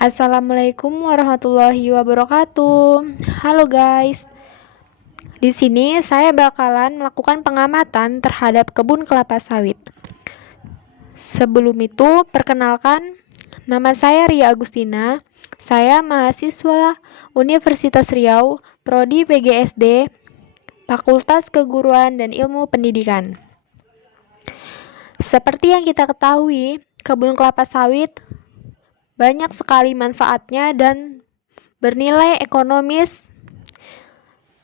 Assalamualaikum warahmatullahi wabarakatuh. Halo guys. Di sini saya bakalan melakukan pengamatan terhadap kebun kelapa sawit. Sebelum itu, perkenalkan, nama saya Ria Agustina. Saya mahasiswa Universitas Riau, Prodi PGSD, Fakultas Keguruan dan Ilmu Pendidikan. Seperti yang kita ketahui, kebun kelapa sawit banyak sekali manfaatnya dan bernilai ekonomis.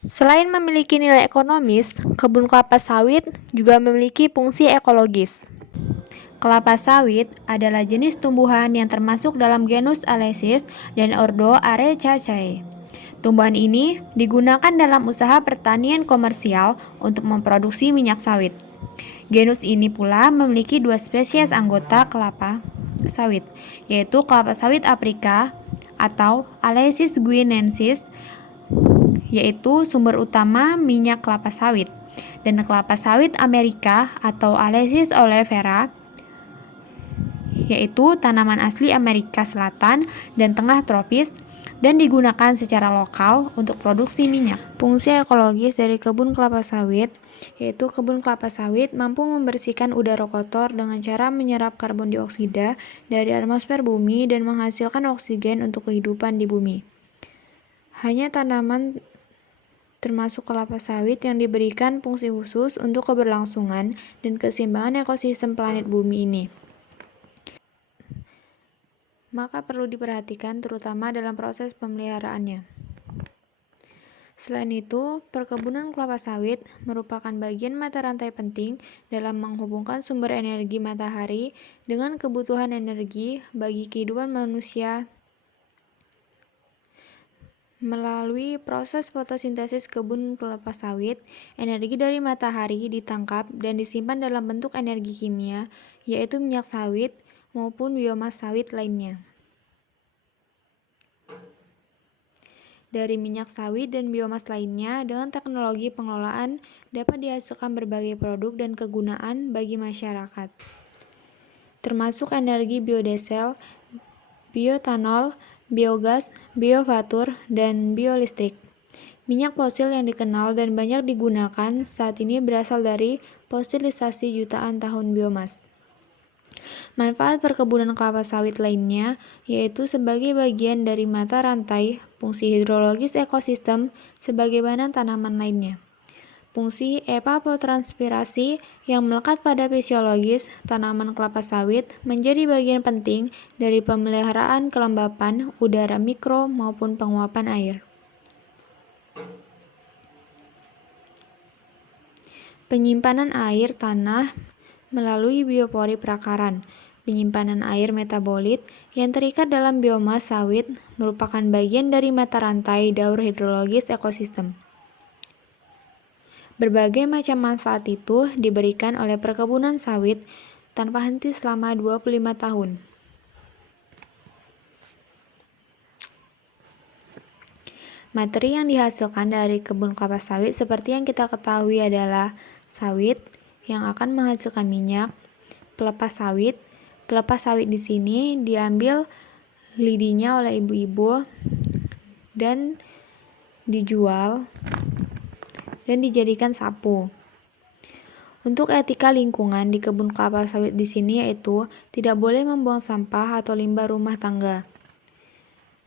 Selain memiliki nilai ekonomis, kebun kelapa sawit juga memiliki fungsi ekologis. Kelapa sawit adalah jenis tumbuhan yang termasuk dalam genus Alesis dan ordo Arecaceae. Tumbuhan ini digunakan dalam usaha pertanian komersial untuk memproduksi minyak sawit. Genus ini pula memiliki dua spesies anggota kelapa sawit, yaitu kelapa sawit Afrika atau Alesis guineensis, yaitu sumber utama minyak kelapa sawit, dan kelapa sawit Amerika atau Alesis oleifera, yaitu tanaman asli Amerika Selatan dan Tengah tropis dan digunakan secara lokal untuk produksi minyak. Fungsi ekologis dari kebun kelapa sawit yaitu kebun kelapa sawit mampu membersihkan udara kotor dengan cara menyerap karbon dioksida dari atmosfer bumi dan menghasilkan oksigen untuk kehidupan di bumi. Hanya tanaman termasuk kelapa sawit yang diberikan fungsi khusus untuk keberlangsungan dan keseimbangan ekosistem planet bumi ini. Maka perlu diperhatikan terutama dalam proses pemeliharaannya. Selain itu, perkebunan kelapa sawit merupakan bagian mata rantai penting dalam menghubungkan sumber energi matahari dengan kebutuhan energi bagi kehidupan manusia. Melalui proses fotosintesis kebun kelapa sawit, energi dari matahari ditangkap dan disimpan dalam bentuk energi kimia, yaitu minyak sawit maupun biomas sawit lainnya. Dari minyak sawit dan biomas lainnya, dengan teknologi pengelolaan dapat dihasilkan berbagai produk dan kegunaan bagi masyarakat, termasuk energi biodiesel, bioetanol, biogas, biofuel, dan biolistrik. Minyak fosil yang dikenal dan banyak digunakan saat ini berasal dari fosilisasi jutaan tahun biomas. Manfaat perkebunan kelapa sawit lainnya yaitu sebagai bagian dari mata rantai fungsi hidrologis ekosistem sebagaimana tanaman lainnya. Fungsi evapotranspirasi yang melekat pada fisiologis tanaman kelapa sawit menjadi bagian penting dari pemeliharaan kelembapan udara mikro maupun penguapan air. Penyimpanan air tanah melalui biopori prakaran. Penyimpanan air metabolit yang terikat dalam biomas sawit merupakan bagian dari mata rantai daur hidrologis ekosistem. Berbagai macam manfaat itu diberikan oleh perkebunan sawit tanpa henti selama 25 tahun. Materi yang dihasilkan dari kebun kelapa sawit seperti yang kita ketahui adalah sawit yang akan menghasilkan minyak, pelepas sawit. Pelepas sawit di sini diambil lidinya oleh ibu-ibu dan dijual dan dijadikan sapu. Untuk etika lingkungan di kebun kelapa sawit di sini yaitu tidak boleh membuang sampah atau limbah rumah tangga.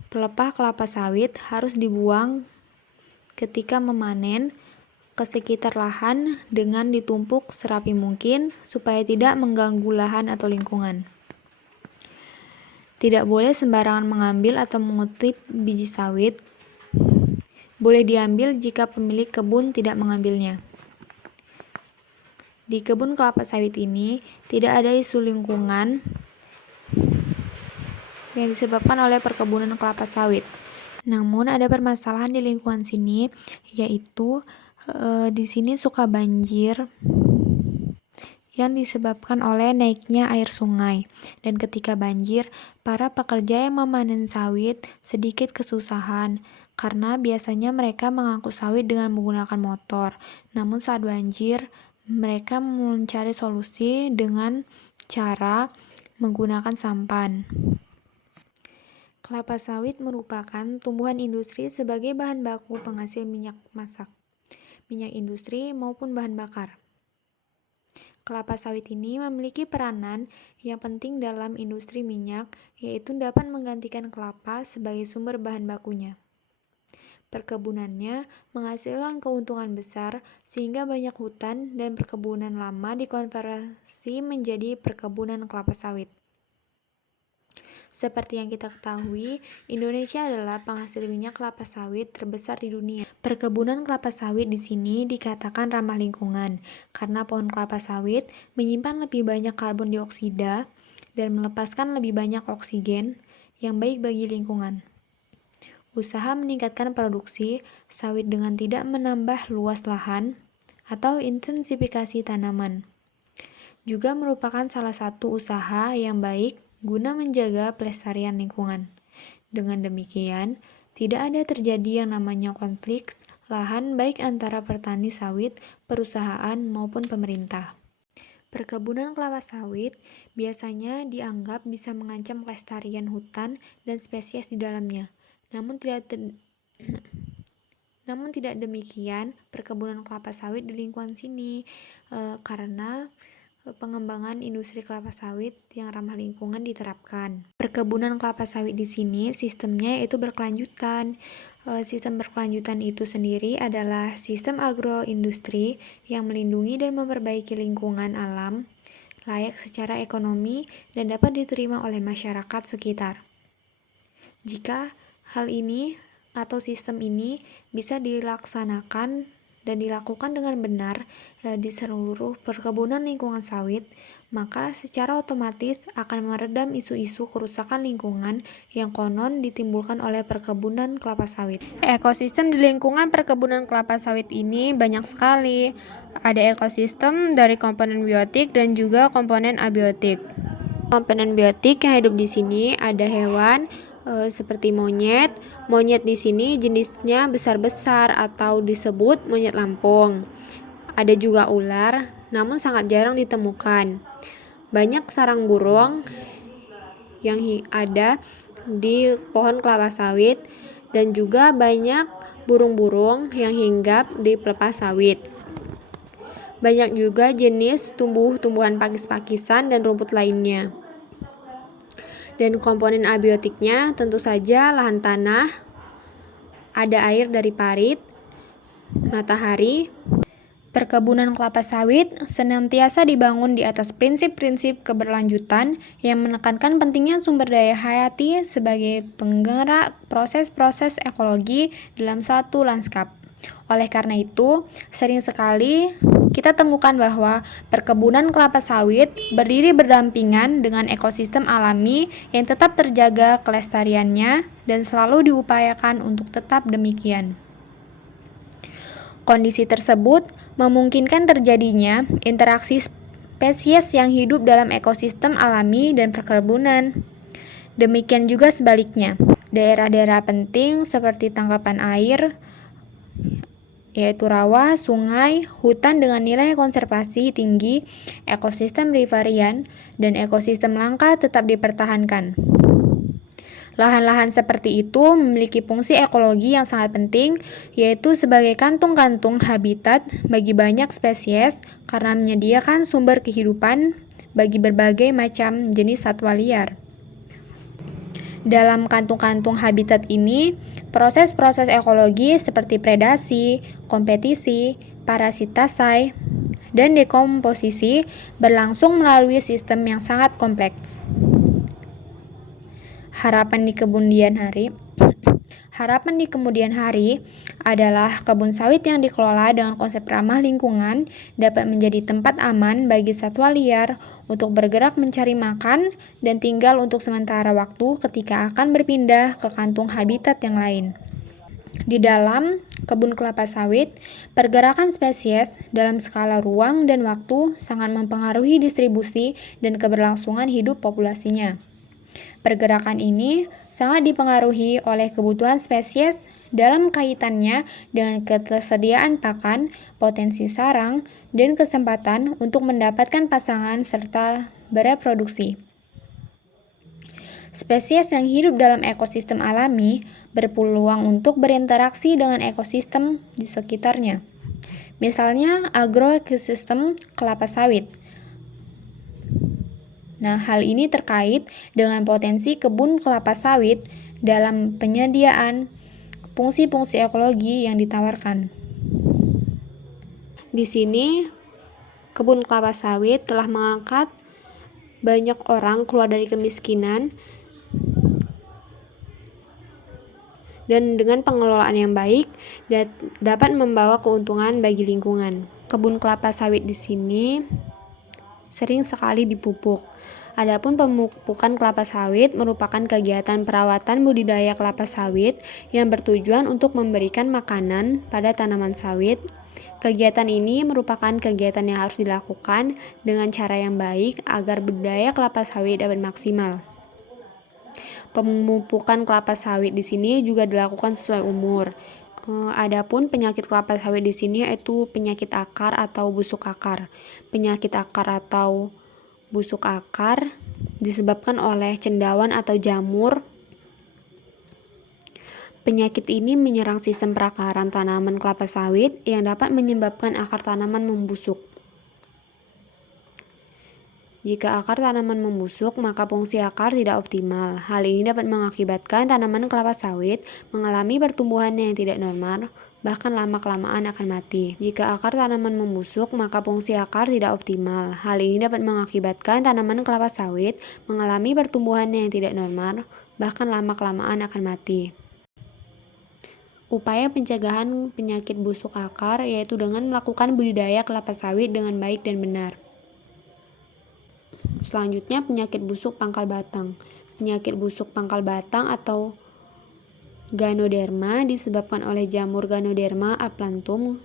Pelepah kelapa sawit harus dibuang ketika memanen ke sekitar lahan dengan ditumpuk serapi mungkin supaya tidak mengganggu lahan atau lingkungan. Tidak boleh sembarangan mengambil atau mengutip biji sawit. Boleh diambil jika pemilik kebun tidak mengambilnya. Di kebun kelapa sawit ini tidak ada isu lingkungan yang disebabkan oleh perkebunan kelapa sawit. Namun ada permasalahan di lingkungan sini yaitu di sini suka banjir yang disebabkan oleh naiknya air sungai. Dan ketika banjir, para pekerja yang memanen sawit sedikit kesusahan karena biasanya mereka mengangkut sawit dengan menggunakan motor. Namun saat banjir, mereka mencari solusi dengan cara menggunakan sampan. Kelapa sawit merupakan tumbuhan industri sebagai bahan baku penghasil minyak masak, minyak industri maupun bahan bakar. Kelapa sawit ini memiliki peranan yang penting dalam industri minyak, yaitu dapat menggantikan kelapa sebagai sumber bahan bakunya. Perkebunannya menghasilkan keuntungan besar sehingga banyak hutan dan perkebunan lama dikonversi menjadi perkebunan kelapa sawit. Seperti yang kita ketahui, Indonesia adalah penghasil minyak kelapa sawit terbesar di dunia. Perkebunan kelapa sawit di sini dikatakan ramah lingkungan karena pohon kelapa sawit menyimpan lebih banyak karbon dioksida dan melepaskan lebih banyak oksigen yang baik bagi lingkungan. Usaha meningkatkan produksi sawit dengan tidak menambah luas lahan atau intensifikasi tanaman juga merupakan salah satu usaha yang baik guna menjaga pelestarian lingkungan. Dengan demikian, tidak ada terjadi yang namanya konflik lahan baik antara petani sawit, perusahaan, maupun pemerintah. Perkebunan kelapa sawit biasanya dianggap bisa mengancam kelestarian hutan dan spesies di dalamnya. Namun tidak demikian perkebunan kelapa sawit di lingkungan sini karena pengembangan industri kelapa sawit yang ramah lingkungan diterapkan. Perkebunan kelapa sawit di sini sistemnya itu berkelanjutan. Sistem berkelanjutan itu sendiri adalah sistem agroindustri yang melindungi dan memperbaiki lingkungan alam layak secara ekonomi dan dapat diterima oleh masyarakat sekitar. Jika hal ini atau sistem ini bisa dilaksanakan dan dilakukan dengan benar di seluruh perkebunan lingkungan sawit, maka secara otomatis akan meredam isu-isu kerusakan lingkungan yang konon ditimbulkan oleh perkebunan kelapa sawit. Ekosistem di lingkungan perkebunan kelapa sawit ini banyak sekali. Ada ekosistem dari komponen biotik dan juga komponen abiotik. Komponen biotik yang hidup di sini ada hewan seperti monyet. Monyet di sini jenisnya besar-besar atau disebut monyet Lampung. Ada juga ular, namun sangat jarang ditemukan. Banyak sarang burung yang ada di pohon kelapa sawit dan juga banyak burung-burung yang hinggap di pelepas sawit. Banyak juga jenis tumbuh-tumbuhan pakis-pakisan dan rumput lainnya. Dan komponen abiotiknya tentu saja lahan tanah, ada air dari parit, matahari. Perkebunan kelapa sawit senantiasa dibangun di atas prinsip-prinsip keberlanjutan yang menekankan pentingnya sumber daya hayati sebagai penggerak proses-proses ekologi dalam satu lanskap. Oleh karena itu, sering sekali kita temukan bahwa perkebunan kelapa sawit berdiri berdampingan dengan ekosistem alami yang tetap terjaga kelestariannya dan selalu diupayakan untuk tetap demikian. Kondisi tersebut memungkinkan terjadinya interaksi spesies yang hidup dalam ekosistem alami dan perkebunan. Demikian juga sebaliknya. Daerah-daerah penting seperti tangkapan air, yaitu rawa, sungai, hutan dengan nilai konservasi tinggi, ekosistem riparian, dan ekosistem langka tetap dipertahankan. Lahan-lahan seperti itu memiliki fungsi ekologi yang sangat penting, yaitu sebagai kantung-kantung habitat bagi banyak spesies karena menyediakan sumber kehidupan bagi berbagai macam jenis satwa liar. Dalam kantung-kantung habitat ini, proses-proses ekologi seperti predasi, kompetisi, parasitasi, dan dekomposisi berlangsung melalui sistem yang sangat kompleks. Harapan di kemudian hari adalah kebun sawit yang dikelola dengan konsep ramah lingkungan dapat menjadi tempat aman bagi satwa liar untuk bergerak mencari makan dan tinggal untuk sementara waktu ketika akan berpindah ke kantung habitat yang lain. Di dalam kebun kelapa sawit, pergerakan spesies dalam skala ruang dan waktu sangat mempengaruhi distribusi dan keberlangsungan hidup populasinya. Pergerakan ini sangat dipengaruhi oleh kebutuhan spesies dalam kaitannya dengan ketersediaan pakan, potensi sarang, dan kesempatan untuk mendapatkan pasangan serta bereproduksi. Spesies yang hidup dalam ekosistem alami berpeluang untuk berinteraksi dengan ekosistem di sekitarnya. Misalnya agroekosistem kelapa sawit. Nah, hal ini terkait dengan potensi kebun kelapa sawit dalam penyediaan fungsi-fungsi ekologi yang ditawarkan. Di sini, kebun kelapa sawit telah mengangkat banyak orang keluar dari kemiskinan dan dengan pengelolaan yang baik dapat membawa keuntungan bagi lingkungan. Kebun kelapa sawit di sini sering sekali dipupuk. Adapun pemupukan kelapa sawit merupakan kegiatan perawatan budidaya kelapa sawit yang bertujuan untuk memberikan makanan pada tanaman sawit. Kegiatan ini merupakan kegiatan yang harus dilakukan dengan cara yang baik agar budidaya kelapa sawit dapat maksimal. Pemupukan kelapa sawit di sini juga dilakukan sesuai umur. Adapun penyakit kelapa sawit di sini yaitu penyakit akar atau busuk akar. Penyakit akar atau busuk akar disebabkan oleh cendawan atau jamur. Penyakit ini menyerang sistem perakaran tanaman kelapa sawit yang dapat menyebabkan akar tanaman membusuk. Jika akar tanaman membusuk, maka fungsi akar tidak optimal. Hal ini dapat mengakibatkan tanaman kelapa sawit mengalami pertumbuhan yang tidak normal, bahkan lama-kelamaan akan mati. Jika akar tanaman membusuk, maka fungsi akar tidak optimal. Hal ini dapat mengakibatkan tanaman kelapa sawit mengalami pertumbuhan yang tidak normal, bahkan lama-kelamaan akan mati. Upaya pencegahan penyakit busuk akar yaitu dengan melakukan budidaya kelapa sawit dengan baik dan benar. Selanjutnya, penyakit busuk pangkal batang. Penyakit busuk pangkal batang atau Ganoderma disebabkan oleh jamur Ganoderma aplantum,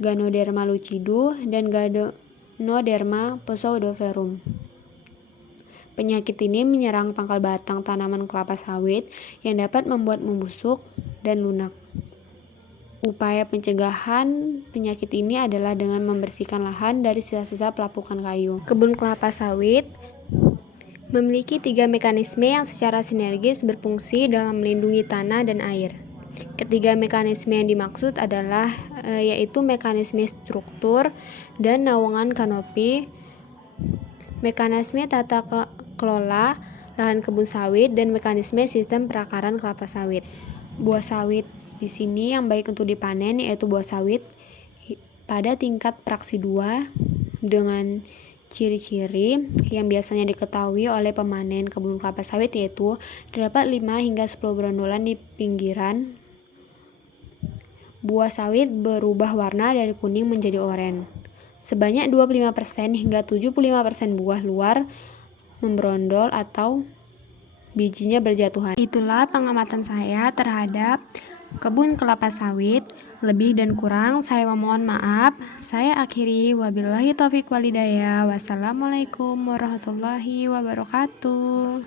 Ganoderma lucido, dan Ganoderma pseudoverum. Penyakit ini menyerang pangkal batang tanaman kelapa sawit yang dapat membuat membusuk dan lunak. Upaya pencegahan penyakit ini adalah dengan membersihkan lahan dari sisa-sisa pelapukan kayu. Kebun kelapa sawit memiliki 3 mekanisme yang secara sinergis berfungsi dalam melindungi tanah dan air. Ketiga mekanisme yang dimaksud adalah yaitu mekanisme struktur dan naungan kanopi, mekanisme tata kelola lahan kebun sawit, dan mekanisme sistem perakaran kelapa sawit. Buah sawit di sini yang baik untuk dipanen yaitu buah sawit pada tingkat praksi 2 dengan ciri-ciri yang biasanya diketahui oleh pemanen kebun kelapa sawit yaitu terdapat 5 hingga 10 brondolan di pinggiran. Buah sawit berubah warna dari kuning menjadi oranye. Sebanyak 25% hingga 75% buah luar membrondol atau bijinya berjatuhan. Itulah pengamatan saya terhadap kebun kelapa sawit. Lebih dan kurang saya memohon maaf. Saya akhiri, wabillahi taufiq walhidayah. Wassalamualaikum warahmatullahi wabarakatuh.